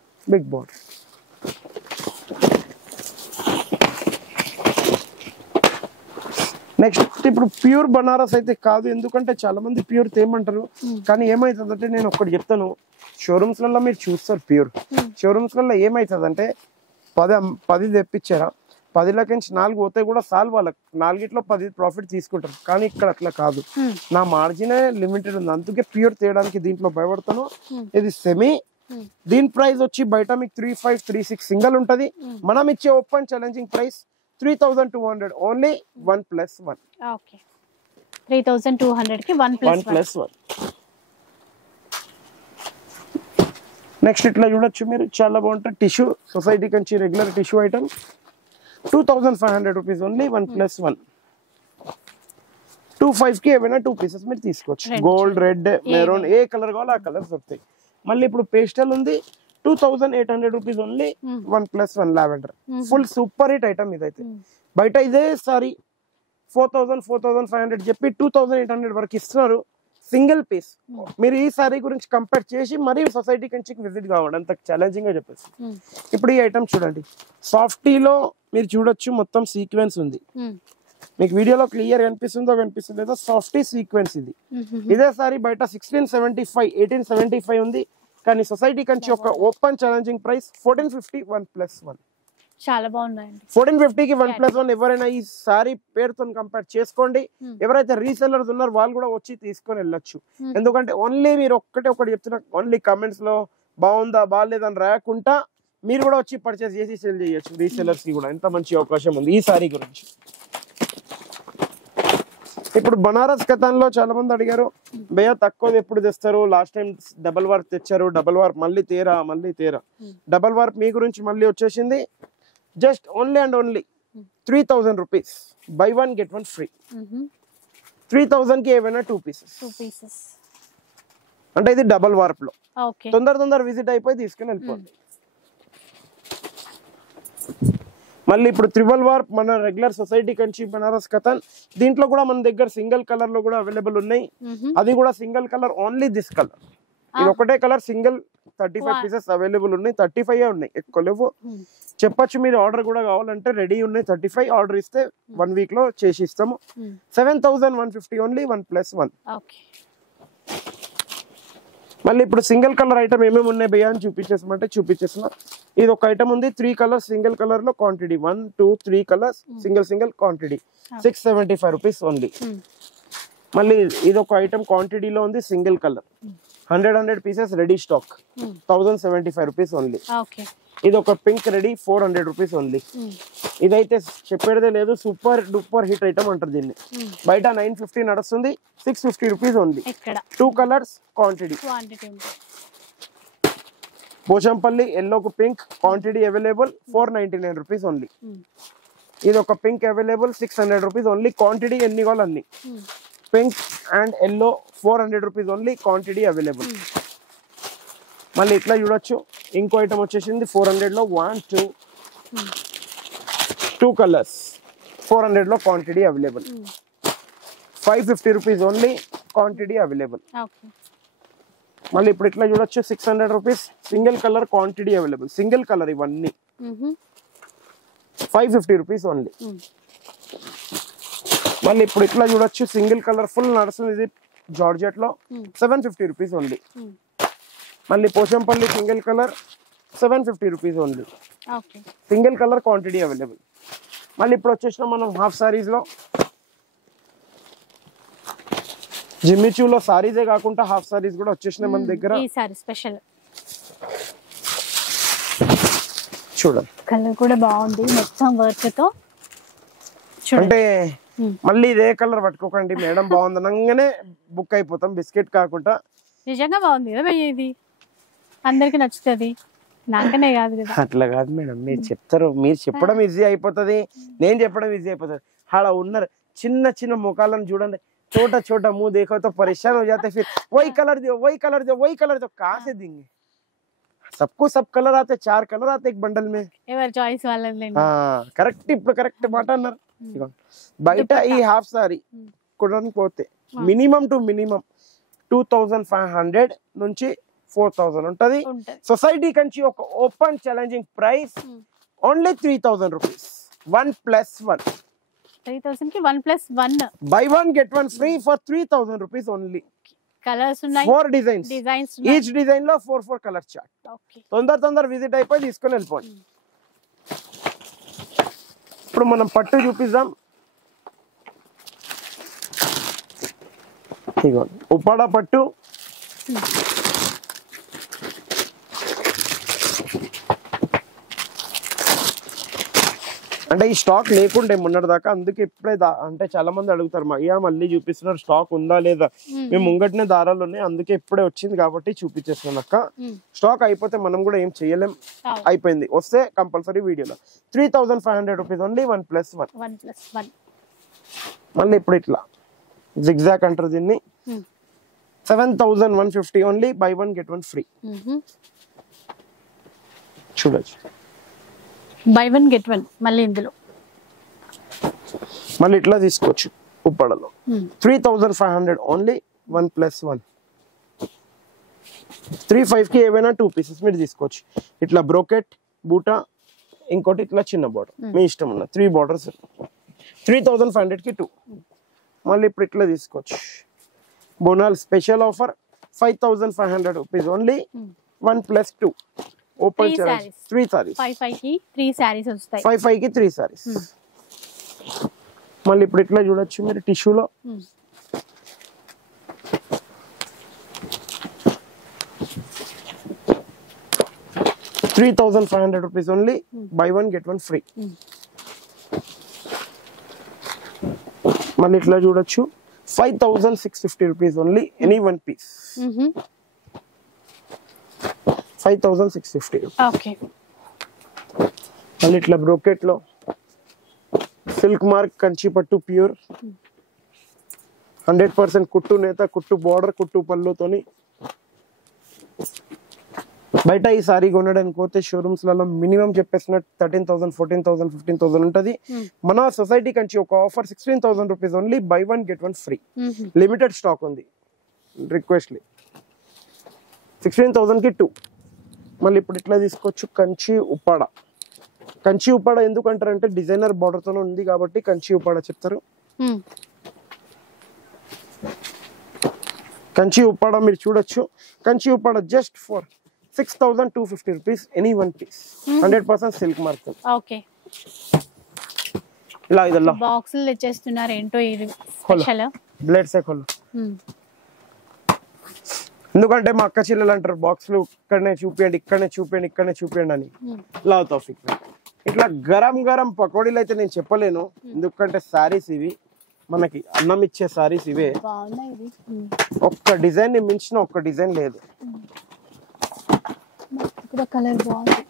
నెక్స్ట్ ఇప్పుడు ప్యూర్ బనారస్ అయితే కాదు, ఎందుకంటే చాలా మంది ప్యూర్ తేమంటారు. కానీ ఏమైతుందంటే నేను ఒక్కటి చెప్తాను, షోరూమ్స్ లలో మీరు చూస్తారు ప్యూర్. షోరూమ్స్ లలో ఏమైతుందంటే 10 తెప్పించారా, 10 4 పోతే కూడా సాల్ వాళ్ళకి 4 10 ప్రాఫిట్ తీసుకుంటారు. కానీ ఇక్కడ అట్లా కాదు, నా మార్జినే లిమిటెడ్ ఉంది, అందుకే ప్యూర్ తేయడానికి దీంట్లో భయపడతాను. ఇది సెమీ. దీని ప్రైస్ వచ్చి బయట మీకు 3500 36 సింగల్ ఉంటది. మనం ఇచ్చే open challenging price 3200 only 1+1. Okay, 3200కి 1+1. నెక్స్ట్ ఇట్లా చూడొచ్చు మీరు, చాలా బాగుంటుంది. Tissue society Kanchi regular tissue item 2500 rupees only 1+1. 25కి ఏమైనా 2 పీసెస్ మీరు తీసుకోవచ్చు. గోల్డ్, రెడ్, మెరూన్, ఏ కలర్ కావాలో ఆ కలర్స్ దొరుకుతాయి. మళ్ళీ ఇప్పుడు పేస్టల్ ఉంది 2800 rupees only 1+1 lavender. Full super hit item ఇదైతే. బయట ఇదే సారీ 4000 4500 చెప్పి 2800 వరకు ఇస్తున్నారు సింగిల్ పీస్. మీరు ఈ సారీ గురించి కంపేర్ చేసి మరీ సొసైటీ కంచికి విజిట్ కావాలి, అంత ఛాలెంజింగ్ గా చెప్పేసి. ఇప్పుడు ఈ ఐటమ్ చూడండి, సాఫ్టీలో మీరు చూడొచ్చు మొత్తం సీక్వెన్స్ ఉంది. మీకు వీడియోలో క్లియర్ కనిపిస్తుంది లేదా, సాఫ్టీ సీక్వెన్స్ ఇది. ఇదే సారీ బయట 1675 1875 ఉంది. కానీ సొసైటీ కంచి ఒక ఓపెన్ ఛాలెంజింగ్ ప్రైస్ 1450 1+1. చాలా బాగున్నాయండి. 1450కి 1+1. ఎవరైనా ఈ సారీ పేరుతో కంపేర్ చేసుకోండి. ఎవరైతే రీసెల్లర్స్ ఉన్నారో వాళ్ళు కూడా వచ్చి తీసుకొని వెళ్ళొచ్చు. ఎందుకంటే ఓన్లీ మీరు ఒకటి చెప్తున్నా, ఓన్లీ కమెంట్స్ లో బాగుందా బాగాలేదని రాయకుండా మీరు కూడా వచ్చి పర్చేస్ చేసి సేల్ చేయొచ్చు. రీసెల్లర్స్ కి కూడా ఎంత మంచి అవకాశం ఉంది ఈ సారీ గురించి. ఇప్పుడు బనారస్ కథన్లో చాలా మంది అడిగారు, భయ్యా తక్కువ ఎప్పుడు తెస్తారు, లాస్ట్ టైం డబల్ వర్క్ తెచ్చారు, డబల్ వర్క్ మళ్ళీ తేరా. డబల్ వర్క్ మీ గురించి మళ్ళీ వచ్చేసింది. Just only and only 3000 rupees. Buy 1 get 1 free. 3000కి ఏమైనా 2 పీసెస్. అంటే ఇది డబల్ వార్ప్ లో. తొందర విజిట్ అయిపోయి తీసుకుని వెళ్ళిపోండి. మళ్ళీ ఇప్పుడు త్రిబుల్ వార్ప్ మన రెగ్యులర్ సొసైటీ కంచి బనారస్ కథన్. దీంట్లో కూడా మన దగ్గర సింగిల్ కలర్ లో కూడా అవైలబుల్ ఉన్నాయి. అది కూడా single colour, only this colour. ఇది ఒకటే కలర్ సింగిల్. 35 పీసెస్ అవైలబుల్ ఉన్నాయి. 35 ఉన్నాయి, ఎక్కువ లేవు. చెప్పచ్చు మీరు ఆర్డర్ కూడా కావాలంటే రెడీ ఉన్నాయి. 35 ఆర్డర్ ఇస్తే 1 వీక్ లో చేసి ఇస్తాము. 7150 ఓన్లీ 1+1. మళ్ళీ ఇప్పుడు సింగిల్ కలర్ ఐటమ్ ఏమేమి ఉన్నాయి భయ్యా అని చూపించేసిన ఇది ఒక ఐటమ్ ఉంది 3 కలర్స్ సింగిల్ కలర్ లో quantity 1 2 3 colours single quantity 675 rupees only. మళ్ళీ ఇది ఒక ఐటమ్ క్వాంటిటీలో ఉంది single colour 100 pieces ready stock 1075 rupees only. ఇది ఒక పింక్ రెడీ 400 రూపీస్ ఓన్లీ. ఇదైతే చెప్పేదే లేదు, సూపర్ డూపర్ హిట్ ఐటమ్ అంటారు దీన్ని. బయట 950 నడుస్తుంది, 650 rupees only. 2 colours quantity. Pochampally yellow కు pink quantity available 499 rupees only. ఇది ఒక pink available 600 rupees only. Quantity ఎన్ని కావాలి అన్ని. Pink and yellow 400 rupees only, quantity available. మళ్ళీ ఇట్లా చూడొచ్చు. ఇంకో ఐటమ్ వచ్చేసింది 400 లో 1 2 కలర్స్ 400 లో quantity available. 550 rupees only, quantity available. మళ్ళీ ఇప్పుడు ఇట్లా చూడొచ్చు 600 rupees single colour quantity available. Single colour ఇవన్నీ 550 రూపీస్ ఓన్లీ. మళ్ళీ ఇప్పుడు ఇట్లా చూడొచ్చు సింగిల్ కలర్ ఫుల్ నడుస్తుంది, ఇది జార్జెట్ లో 750 రూపీస్ ఓన్లీ. మళ్ళీ Pochampally single colour 750 rupees only. Single colour quantity available. మళ్ళీ ఇప్పుడు వచ్చేసిన మనం హాఫ్ సారీస్ లో జిమ్మిచూలో సారీసే కాకుండా హాఫ్ సారీస్ కూడా వచ్చేసినాయి మన దగ్గర. స్పెషల్ చూడండి, కలర్ కూడా బాగుంది మొత్తం వర్క్ తో. అంటే మళ్ళీ ఇదే కలర్ పట్టుకోకండి మేడం, బాగుంది అనగానే బుక్ అయిపోతాం. బిస్కెట్ కాకుండా నిజంగా బాగుంది కదా భయ్య, ఇది అందరికి నచ్చుతుంది, నాకనే కాదు కదా. అట్లా కాదు మేడం, మీరు చెప్తారు, మీరు చెప్పడం ఈజీ అయిపోతుంది, నేను చెప్పడం ఈజీ అయిపోతుంది. అలా ఉన్నారు చిన్న చిన్న ముఖాలను చూడండి, छोटा छोटा मुंह देखो तो परेशान हो जाते, फिर वही कलर दो वही कलर दो वही कलर दो, कहाँ से देंगे? सबको सब कलर आते, 4 कलर आते एक बंडल में. ఎవర్ చాయిస్ వాళ్ళని. కరెక్ట్, ఇప్పుడు కరెక్ట్ మాట అన్నారు. బయట ఈ హాఫ్ సారీ కొనకపోతే మినిమం టు మినిమం 2500 నుంచి 4000 ఉంటది. సొసైటీ కంచి ఒక open challenging price only 3000 rupees 1+1. 3000 కి 1+1 buy one get one free for 3000 rupees only. Colours ఉన్నాయి, 4 డిజైన్స్, ఈచ్ డిజైన్ లో 4 కలర్ చార్ట్. తొందర విజిట్ అయిపోయి తీసుకొని వెళ్ళిపోండి. ఇప్పుడు మనం పట్టు చూపిద్దాం. ఇదిగోండి ఉప్పాడ పట్టు. అంటే ఈ స్టాక్ లేకుండే మొన్నటి దాకా, అందుకే ఇప్పుడే అంటే చాలా మంది అడుగుతారు అయ్యా మళ్ళీ చూపిస్తున్నారు, స్టాక్ ఉందా లేదా. మేము ముంగటనే దారాలు ఉన్నాయి, అందుకే ఇప్పుడే వచ్చింది కాబట్టి చూపించేస్తున్నాం అక్క. స్టాక్ అయిపోతే మనం కూడా ఏం చేయలేం, అయిపోయింది. వస్తే కంపల్సరీ వీడియోలో 3500 రూపీస్ ఓన్లీ 1+1. మళ్ళీ ఇప్పుడు ఇట్లా జిగ్జాక్ అంటారు దీన్ని, 7150 only, buy one get one free. చూడొచ్చు బై 1 get 1. మళ్ళీ ఇందులో మళ్ళీ ఇట్లా తీసుకోవచ్చు. ఉప్పాడలో 3500 ఓన్లీ 1+1. 35 కి ఏవైనా 2 పీసెస్ మీరు తీసుకోవచ్చు. ఇట్లా బ్రోకెట్ బూటా, ఇంకోటి ఇట్లా చిన్న బార్డర్, మీ ఇష్టం ఉన్న 3 బార్డర్స్ 3500 కి 2. మళ్ళీ ఇప్పుడు ఇట్లా తీసుకోవచ్చు. Bonalu special offer 5500 rupees only 1+2. Open challenge 3 saris. 5 కి 3 సారీస్ వస్తాయి. 5 కి 3 సారీస్. మళ్ళీ ఇప్పుడు ఇట్లా చూడొచ్చు మీరు టిష్యూలో. ₹3500 only, buy one get one free. మళ్ళీ ఇట్లా చూడొచ్చు 5650 rupees only, any one piece 5650. Okay. మళ్ళీ ఇట్లా బ్రోకెట్ లో సిల్క్ మార్క్ కంచి పట్టు ప్యూర్ 100% కుట్టు నేత, కుట్టు బార్డర్, కుట్టు పళ్ళుతోని. బయట ఈ సారీ కొనడానికి పోతే షోరూమ్స్ లలో మినిమం చెప్పేసినట్టు 13,000 14,000 15,000 ఉంటది. మన సొసైటీ కంచి ఒక offer 16,000 rupees only, buy one get one free. Limited stock ఉంది, రిక్వెస్ట్లీ 16,000 కి 2. మళ్ళీ ఇప్పుడు ఇట్లా తీసుకోవచ్చు కంచి ఉప్పాడ. కంచి ఉప్పాడ ఎందుకు అంటారంటే డిజైనర్ బార్డర్ తో ఉంది కాబట్టి కంచి ఉప్పాడ చెప్తారు. కంచి ఉప్పాడ మీరు చూడొచ్చు. Kanchi Uppada just for 6250 rupees any one piece. 100% silk mark. Okay, ఇలా ఇదల్లా బాక్సులు తెచ్చేస్తున్నారు. ఏంటో ఇది స్పెషల్. బ్లేడ్ సే ఖోలో. ఎందుకంటే మా అక్క చెల్లెలు అంటారు బాక్స్లు ఇక్కడనే చూపియండి, ఇక్కడనే చూపియండి, ఇక్కడనే చూపియండి అని. లా తౌఫిక్ ఇట్లా గరం గరం పకోడీలు అయితే నేను చెప్పలేను, ఎందుకంటే సారీస్ ఇవి మనకి అన్నం ఇచ్చే సారీస్ ఇవే. బాగున్నాయి ఇది. ఒక్క డిజైన్ ని మించిన ఒక్క డిజైన్ లేదు. కలర్ బాగుంది.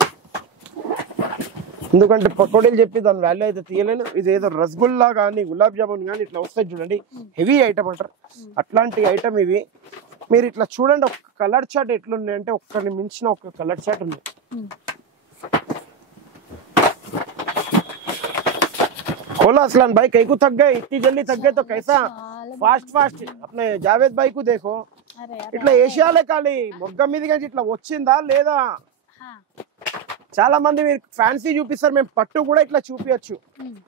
ఎందుకంటే పకోడీలు చెప్పి దాని వాల్యూ అయితే తీయలేను. ఇది ఏదో రసగుల్లా కానీ గులాబ్ జామున్ కానీ ఇట్లా వస్తాయి చూడండి, హెవీ ఐటమ్ అంటారు, అట్లాంటి ఐటమ్ ఇవి. మీరు ఇట్లా చూడండి ఒక కలర్ చార్ట్ ఎట్లుంది అంటే ఒక్కరిని మించిన ఒక కలర్ చార్ట్ ఉంది. खोलो असलान भाई, कई को थक गए, इतनी जल्दी थक गए तो कैसा? फास्ट फास्ट अपने जावेद भाई को देखो, ఇట్లా ఏషియాలే ఖాళీ మొగ్గం మీద నుంచి ఇట్లా వచ్చిందా లేదా? చాలా మంది మీరు ఫ్యాన్సీ చూపిస్తారు, మేము పట్టు కూడా ఇట్లా చూపించచ్చు,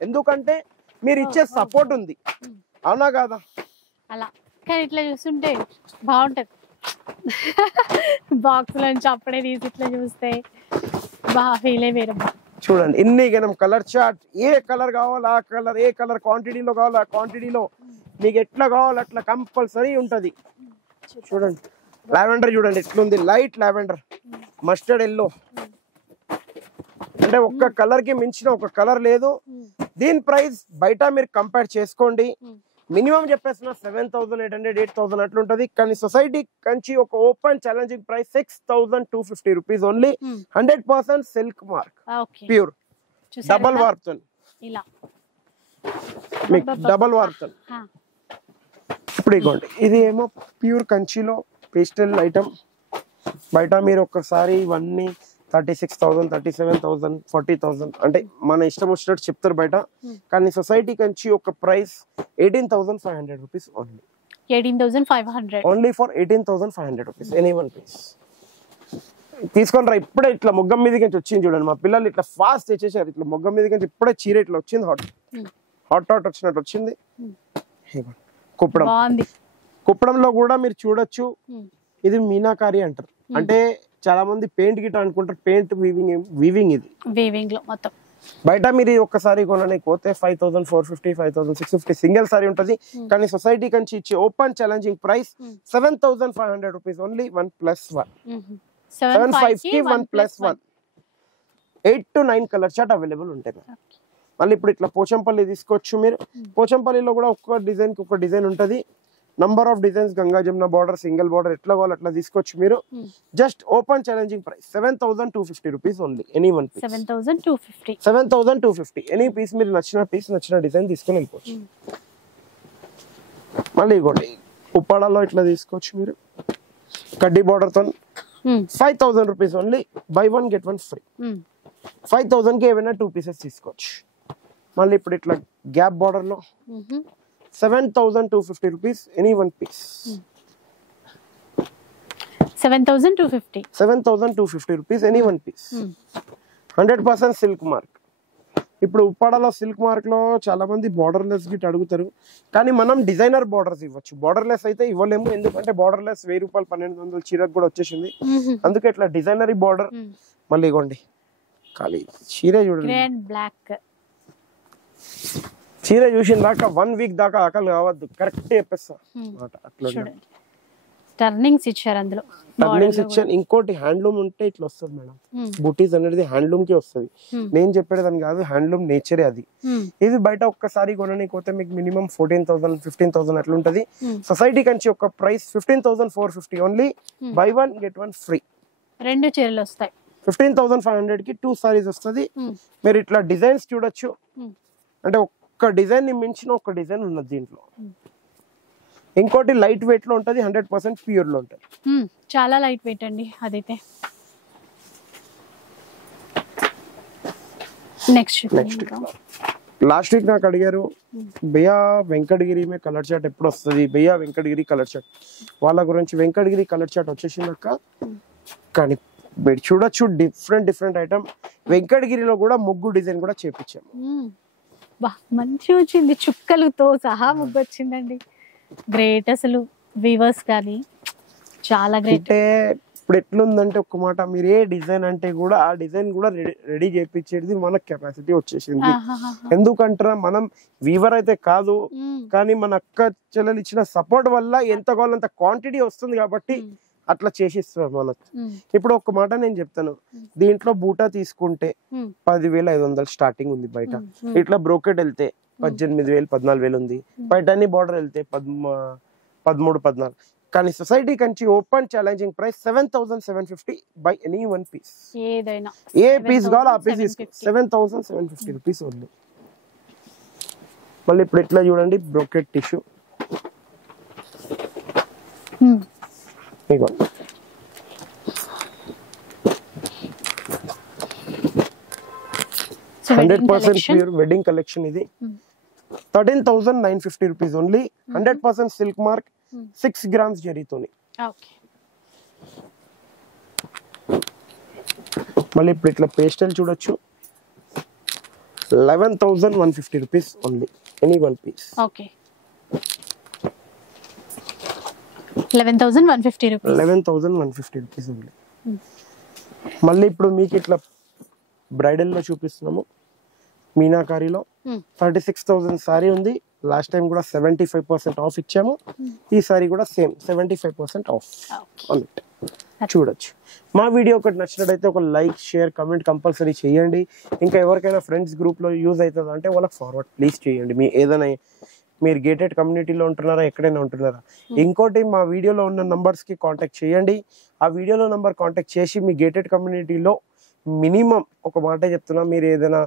ఎందుకంటే మీరు ఇచ్చే సపోర్ట్ ఉంది. అవునా కాదా? అలా కానీ ఇట్లా చూస్తుంటే బాగుంటది. బాక్స్ నుంచి అప్పుడే తీసి ఇట్లా చూస్తే బాగా ఫీల్ వేరమ్మా. చూడండి ఇన్ని గనం కలర్ చార్ట్, ఏ కలర్ కావాలో ఆ కలర్, ఏ కలర్ క్వాంటిటీలో కావాలో ఆ క్వాంటిటీలో, మీకు ఎట్లా కావాలో అట్లా కంపల్సరీ ఉంటది. చూడండి లావెండర్ చూడండి ఎట్లుంది, లైట్ లావెండర్, మస్టర్డ్ ఎల్లో, అంటే ఒక్క కలర్ కి మించిన ఒక కలర్ లేదు. దీని ప్రైస్ బయట మీరు కంపేర్ చేసుకోండి, మినిమం చెప్పేసిన 7,800 8,000 అట్లుంటది. కానీ సొసైటీ కంచి ఒక open challenging price 6,250 rupees only. 100% silk mark, pure double warp ఇలా మీకు డబల్ వార్ప్. ఇప్పుడు ఇగోండి ఇది ఏమో ప్యూర్ కంచిలో పేస్టల్ ఐటమ్. బయట మీరు ఒక్కసారి ఇవన్నీ 36,000 37,000 40,000 అంటే మన ఇష్టం వచ్చినట్టు చెప్తారు బయట. కానీ సొసైటీ కంచి ఒక price 18,500 rupees only. 18,500 only for 18,500 rupees any one piece. తీసుకొని రా ఇప్పుడే. ఇట్లా మొగ్గం మీదకి నుంచి వచ్చింది చూడండి, మా పిల్లలు ఇట్లా ఫాస్ట్ తెచ్చేసారు. ఇట్లా మొగ్గం మీదకి నుంచి ఇప్పుడే చీర ఇట్లా వచ్చింది, హాట్ హాట్ హాట్ వచ్చినట్టు వచ్చింది. కుప్పడం, కుప్పడంలో కూడా మీరు చూడొచ్చు, ఇది మీనాకారి అంటారు. అంటే చాలా మంది పెయింట్ గిట్ అనుకుంటారు, పెయింట్ వీవింగ్ ఇది వీవింగ్ లో మొత్తం. బయట మీరు ఒక్కసారి కొనడానికి పోతే 5,450 5,650 సింగిల్ సారీ ఉంటది. కానీ సొసైటీ కంచి ఇచ్చే open challenging price 7,500 rupees only. 1+1 7,500 కి 1+1 8 to 9 కలర్ చార్ట్ అవైలబుల్ ఉంటాయి. మళ్ళీ ఇప్పుడు ఇట్లా పోచంపల్లి తీసుకోవచ్చు మీరు. పోచంపల్లిలో కూడా ఒక్క డిజైన్ కి ఒక డిజైన్ ఉంటది. Number of designs, Ganga Jamuna border, single border, ఎట్లా కావాలి అట్లా తీసుకోవచ్చు మీరు. Just open challenging price 7,250 rupees only any one piece. 7,250 any piece. మీరు నచ్చిన పీస్ నచ్చిన డిజైన్ తీసుకొని వెళ్ళిపోవచ్చు. మళ్ళీ ఇవ్వండి ఉప్పాడలో ఇట్లా తీసుకోవచ్చు మీరు, కడ్డీ బార్డర్ తో 5,000 rupees only. Buy 1 get 1 free. 5,000 కి ఏమైనా 2 పీసెస్ తీసుకోవచ్చు. మళ్ళీ ఇప్పుడు ఇట్లా గ్యాప్ బార్డర్ లో 7,250 rupees any one piece. 7,250 rupees any one piece. 100% silk mark. ఇప్పుడు ఉప్పాడలో సిల్క్ మార్క్ లో చాలా మంది బార్డర్ లెస్ గిట్ అడుగుతారు, కానీ మనం డిజైనర్ బార్డర్స్ ఇవ్వచ్చు. బార్డర్ లెస్ అయితే ఇవ్వలేము, ఎందుకంటే బార్డర్ లెస్ 1000 రూపాయలు 1,200 చీరకు కూడా వచ్చేసింది. అందుకే ఇట్లా డిజైనరీ బార్డర్. మళ్ళీ ఇవ్వండి ఖాళీ చీర చూడండి, బ్లాక్ చీర చూసిన దాకా 1 వీక్ దాకా ఆకలి కావద్దు, కరెక్ట్ చెప్పేస్తా. టర్నింగ్స్ ఇచ్చారు అందులో, టర్నింగ్స్ ఇచ్చారు. ఇంకోటి హ్యాండ్లూమ్ ఉంటే ఇట్లా వస్తుంది మేడం, బూటీస్ అనేది హ్యాండ్లూమ్ కి వస్తుంది. నేను చెప్పేదని కాదు, హ్యాండ్లూమ్ నేచరే అది. ఇది బయట ఒక్కసారి కొనడానికి పోతే మీకు మినిమం 14,000 15,000 అట్లా ఉంటది. సొసైటీ కంచి ఒక price 15,450 only. Buy 1 get 1 free. 2 చీరలు వస్తాయి. 15,500 కి 2 సారీస్ వస్తుంది. మీరు ఇట్లా డిజైన్స్ చూడొచ్చు, అంటే ఒక్క డిజైన్ ని మించిన ఒక డిజైన్ ఉన్నది దీంట్లో. ఇంకోటి లైట్ వెయిట్ లో ఉంటది, 100% ప్యూర్ లో ఉంటది. చాలా లైట్ వెయిట్ అండి అదైతే. నెక్స్ట్ లాస్ట్ వీక్ నాకు అడిగారు, భయ్యా వెంకటగిరి మే కలర్ చాట్ ఎప్పుడు వస్తుంది, భయ్యా వెంకటగిరి కలర్ చాట్. వాళ్ళ గురించి వెంకటగిరి కలర్ చాట్ వచ్చేసిందక్క. కానీ మీరు చూడొచ్చు డిఫరెంట్ ఐటమ్. వెంకటగిరిలో కూడా ముగ్గు డిజైన్ కూడా చేపించాము. మంచి వచ్చింది, చుక్కలతో సహా ముగ్గు వచ్చిందండి. గ్రేట్ అసలు వీవర్స్ కానీ చాలా గ్రేట్. అంటే ఇప్పుడు ఎట్లుందంటే ఒక్క మాట మీరు ఏ డిజైన్ అంటే కూడా ఆ డిజైన్ కూడా రెడీ చేయించేది మన కెపాసిటీ వచ్చేసింది. ఎందుకంటారా మనం వీవర్ అయితే కాదు, కానీ మన అక్క చెల్లెలు ఇచ్చిన సపోర్ట్ వల్ల ఎంత కావాలో అంత క్వాంటిటీ వస్తుంది కాబట్టి అట్లా చేసిస్తున్నారు మనకు. ఇప్పుడు ఒక మాట నేను చెప్తాను, దీంట్లో బూటా తీసుకుంటే 10,500 స్టార్టింగ్ ఉంది బయట. ఇట్లా బ్రోకెట్ వెళ్తే 18,000 14,000 ఉంది. పైటాని బార్డర్ వెళ్తే 13 14. కానీ society Kanchi open challenging price 7,750 by any one piece. ఏదైనా ఏ పీస్ కావాలో ఆ పీస్ తీసుకో, 7,750 రూపీస్ ఓన్లీ. మళ్ళీ ఇప్పుడు ఇట్లా చూడండి బ్రోకెట్ టిష్యూ. ఇగో 100% ప్యూర్ వెడ్డింగ్ కలెక్షన్. ఇది 13,950 rupees only. 100% silk mark, 6 grams జరీతోని. మళ్ళీ ఇప్పుడు ఇట్లా పేస్టల్ చూడొచ్చు, 11,150 rupees only any one piece. 11,150 rupees only. మళ్ళీ ఇప్పుడు మీకు ఇట్లా బ్రైడల్ లో చూపిస్తున్నాము, మీనాకారిలో 36,000 సారీ ఉంది. లాస్ట్ టైం కూడా 75% ఆఫ్ ఇచ్చాము, ఈసారి కూడా సేమ్ 75% ఆఫ్ అన్నట్టు చూడొచ్చు. మా వీడియో ఒకటి నచ్చినట్టయితే ఒక లైక్, షేర్, కమెంట్ కంపల్సరీ చేయండి. ఇంకా ఎవరికైనా ఫ్రెండ్స్ గ్రూప్ లో యూజ్ అవుతుంది అంటే వాళ్ళకి ఫార్వర్డ్ ప్లీజ్ చేయండి. మీ ఏదైనా మీరు గేటెడ్ కమ్యూనిటీలో ఉంటున్నారా, ఎక్కడైనా ఉంటున్నారా. ఇంకోటి మా వీడియోలో ఉన్న నంబర్స్ కి కాంటాక్ట్ చేయండి. ఆ వీడియోలో నంబర్ కాంటాక్ట్ చేసి మీ గేటెడ్ కమ్యూనిటీలో మినిమం ఒక మాట చెప్తున్నా, మీరు ఏదైనా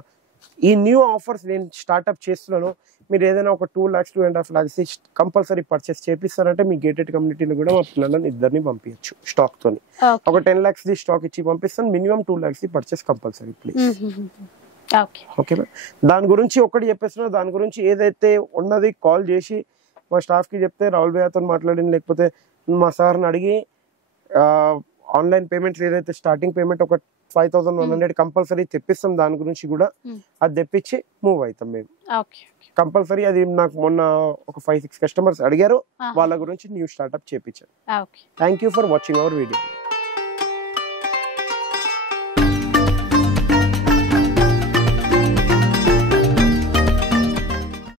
ఈ న్యూ ఆఫర్స్ నేను స్టార్ట్అప్ చేస్తున్నాను, మీరు ఏదైనా ఒక 2 lakhs 2.5 lakhs కంపల్సరీ పర్చేస్ చేపిస్తారంటే మీ గేటెడ్ కమ్యూనిటీలో కూడా మా పిల్లలను ఇద్దరిని పంపించచ్చు స్టాక్ తోని. ఒక 10 lakhs ది స్టాక్ ఇచ్చి పంపిస్తాను, minimum 2 lakhs the purchase compulsory please. ఓకేనా? దాని గురించి ఒకటి చెప్పేస్తున్నా, దాని గురించి ఏదైతే ఉన్నది కాల్ చేసి మా స్టాఫ్ కి చెప్తే రాహుల్ భయ్యతో మాట్లాడింది, లేకపోతే మా సార్ని అడిగి ఆన్లైన్ పేమెంట్స్ ఏదైతే స్టార్టింగ్ పేమెంట్ ఒక 5,100 కంపల్సరీ తెప్పిస్తాం. దాని గురించి కూడా అది తెప్పించి మూవ్ అవుతాం మేము కంపల్సరీ. అది నాకు మొన్న ఒక 5-6 కస్టమర్స్ అడిగారు, వాళ్ళ గురించి న్యూ స్టార్ట్అప్ చేపించాను. Thank you for watching our video.